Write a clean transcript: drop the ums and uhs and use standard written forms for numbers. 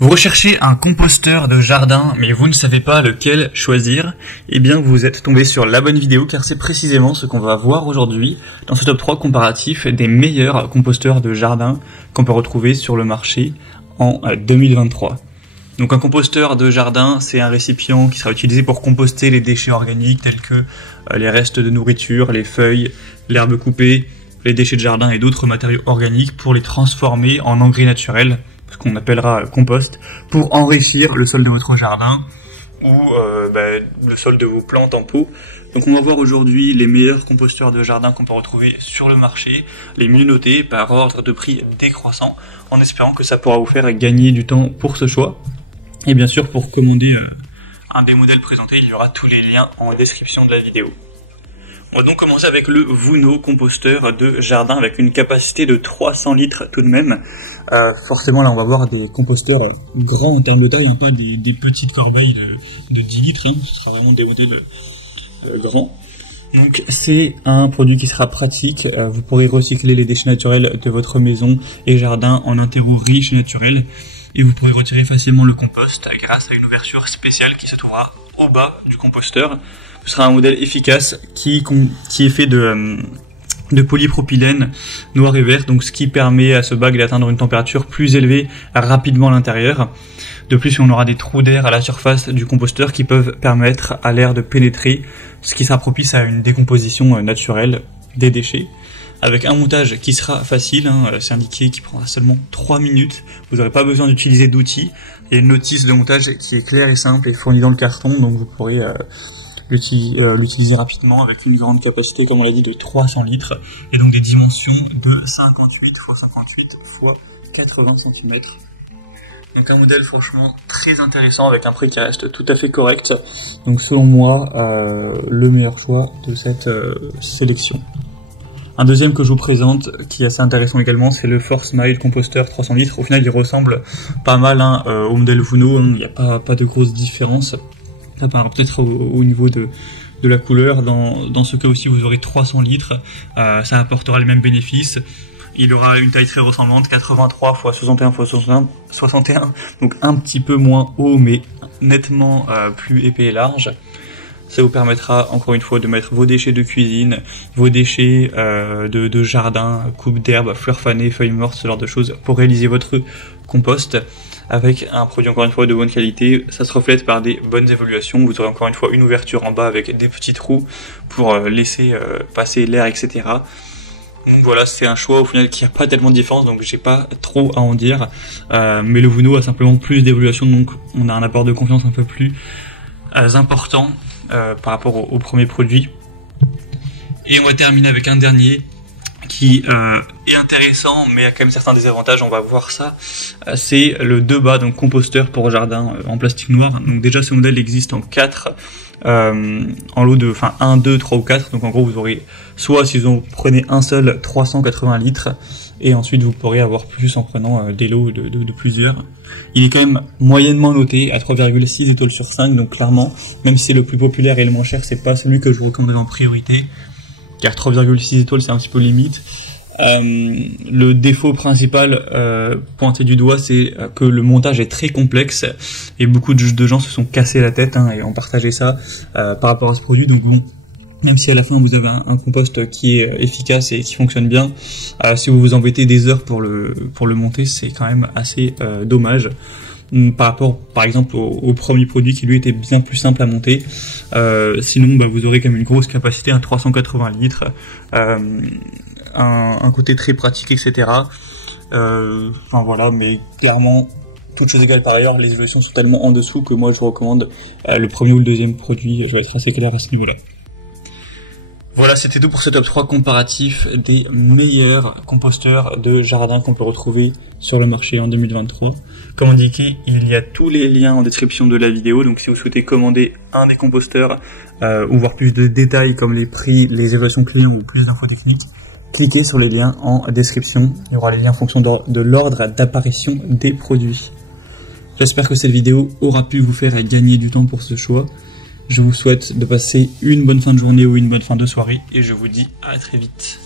Vous recherchez un composteur de jardin, mais vous ne savez pas lequel choisir? Eh bien, vous êtes tombé sur la bonne vidéo, car c'est précisément ce qu'on va voir aujourd'hui dans ce top 3 comparatif des meilleurs composteurs de jardin qu'on peut retrouver sur le marché en 2023. Donc un composteur de jardin, c'est un récipient qui sera utilisé pour composter les déchets organiques tels que les restes de nourriture, les feuilles, l'herbe coupée, les déchets de jardin et d'autres matériaux organiques pour les transformer en engrais naturels, ce qu'on appellera compost, pour enrichir le sol de votre jardin ou le sol de vos plantes en pot. Donc on va voir aujourd'hui les meilleurs composteurs de jardin qu'on peut retrouver sur le marché, les mieux notés par ordre de prix décroissant, en espérant que ça pourra vous faire gagner du temps pour ce choix. Et bien sûr, pour commander un des modèles présentés, il y aura tous les liens en description de la vidéo. On va donc commencer avec le Vuno composteur de jardin avec une capacité de 300 litres tout de même. Forcément là on va voir des composteurs grands en termes de taille, hein, pas des petites corbeilles de 10 litres, hein, ce sera vraiment des modèles grands. Donc c'est un produit qui sera pratique, vous pourrez recycler les déchets naturels de votre maison et jardin en un terreau riche et naturel. Et vous pourrez retirer facilement le compost grâce à une ouverture spéciale qui se trouvera au bas du composteur. Ce sera un modèle efficace qui est fait de polypropylène noir et vert, donc ce qui permet à ce bac d'atteindre une température plus élevée rapidement à l'intérieur. De plus, on aura des trous d'air à la surface du composteur qui peuvent permettre à l'air de pénétrer, ce qui sera propice à une décomposition naturelle des déchets. Avec un montage qui sera facile, hein, c'est indiqué qui prendra seulement 3 minutes, vous n'aurez pas besoin d'utiliser d'outils. Il y a une notice de montage qui est claire et simple et fournie dans le carton, donc vous pourrez l'utiliser rapidement avec une grande capacité, comme on l'a dit, de 300 litres, et donc des dimensions de 58 x 58 x 80 cm. Donc un modèle franchement très intéressant avec un prix qui reste tout à fait correct. Donc selon moi, le meilleur choix de cette sélection. Un deuxième que je vous présente, qui est assez intéressant également, c'est le Force-Mile composteur 300 litres. Au final, il ressemble pas mal au modèle Vuno, il n'y a pas de grosse différence. Ça part peut-être au niveau de la couleur. Dans ce cas aussi, vous aurez 300 litres. Ça apportera les mêmes bénéfices. Il aura une taille très ressemblante, 83 x 61 x 61, donc un petit peu moins haut, mais nettement plus épais et large. Ça vous permettra encore une fois de mettre vos déchets de cuisine, vos déchets de jardin, coupe d'herbe, fleurs fanées, feuilles mortes, ce genre de choses pour réaliser votre compost avec un produit encore une fois de bonne qualité. Ça se reflète par des bonnes évolutions. Vous aurez encore une fois une ouverture en bas avec des petits trous pour laisser passer l'air, etc. Donc voilà, c'est un choix au final qui n'a pas tellement de différence, donc j'ai pas trop à en dire. Mais le Vuno a simplement plus d'évolution, donc on a un apport de confiance un peu plus important par rapport au premier produit. Et on va terminer avec un dernier qui est intéressant mais a quand même certains désavantages, on va voir ça. C'est le 2BA, donc composteur pour jardin en plastique noir. Donc déjà ce modèle existe en 4 en lot de 1, 2, 3 ou 4, donc en gros vous aurez soit, si vous en prenez un seul, 380 litres, et ensuite vous pourrez avoir plus en prenant des lots de plusieurs. Il est quand même moyennement noté à 3,6 étoiles sur 5, donc clairement, même si c'est le plus populaire et le moins cher, c'est pas celui que je vous recommanderais en priorité, car 3,6 étoiles c'est un petit peu limite. Le défaut principal pointé du doigt, c'est que le montage est très complexe et beaucoup de gens se sont cassés la tête et ont partagé ça par rapport à ce produit. Donc bon, même si à la fin vous avez un compost qui est efficace et qui fonctionne bien, si vous vous embêtez des heures pour le monter, c'est quand même assez dommage. Par rapport par exemple au premier produit qui lui était bien plus simple à monter. Sinon vous aurez quand même une grosse capacité, 380 litres, un côté très pratique, etc. Voilà, mais clairement, toutes choses égales par ailleurs, les évolutions sont tellement en dessous que moi je vous recommande le premier ou le deuxième produit. Je vais être assez clair à ce niveau-là. Voilà, c'était tout pour ce top 3 comparatif des meilleurs composteurs de jardin qu'on peut retrouver sur le marché en 2023. Comme indiqué, il y a tous les liens en description de la vidéo, donc si vous souhaitez commander un des composteurs ou voir plus de détails comme les prix, les évaluations clients ou plus d'infos techniques, cliquez sur les liens en description. Il y aura les liens en fonction de l'ordre d'apparition des produits. J'espère que cette vidéo aura pu vous faire gagner du temps pour ce choix. Je vous souhaite de passer une bonne fin de journée ou une bonne fin de soirée et je vous dis à très vite.